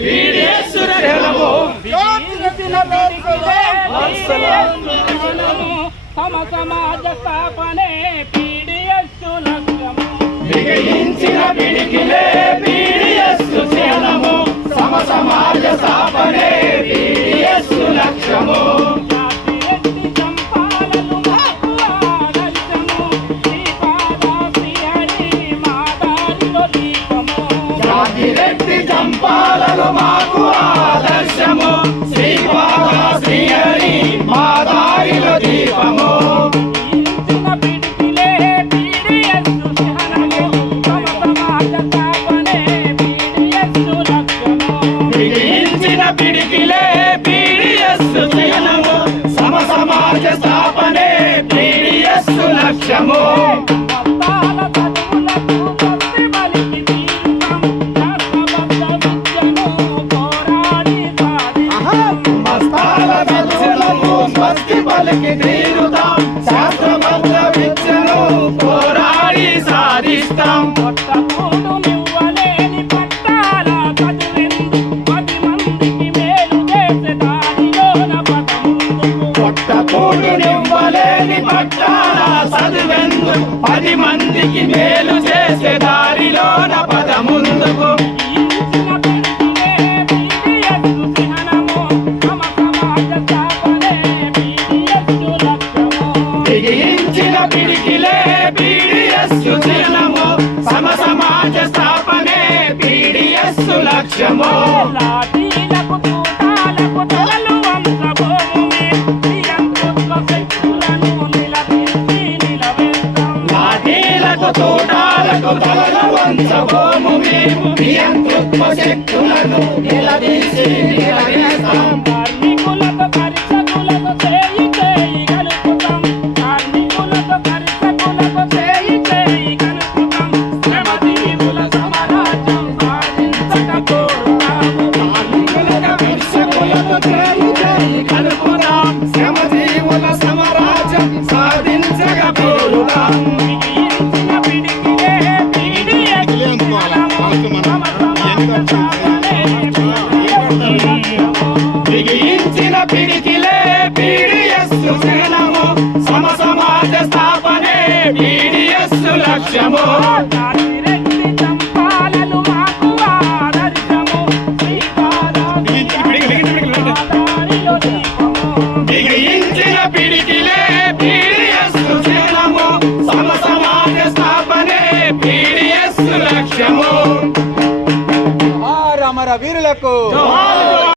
PDS రక్తము బిగించిన పిడికిలి. రక్తము తమ సమాజ స్థాపనే పీడిఎస్ లక్ష్యము బిగించిన పిడికిలే చంపాలను మాకు ఆదర్శము. శ్రీపాద శ్రీహరి మా దారిలో దీపము పిడికిలే పీడిఎస్ సమ సమాజ స్థాపనే లక్ష్యము. తీరుతాం. శాస్త్రబద్ధ విద్యను పోరాడి సాధిస్తాం. పది మందికి మేలు చేసే దారిలోన పదముందుకు? లక్ష్యము లాఠీలకు తూటాలకు తలలు వంచబోముమే నియంతృత్వ శక్తులను లాఠీలకు తలలు వంచబోము మేము శక్తులను బిగించిన పిడికిలే పీడిఎస్ శరణము సమ సమాజ స్థాపనే పీడిఎస్ లక్ష్యము. పీడిఎస్ లక్ష్యము అమర వీరులకు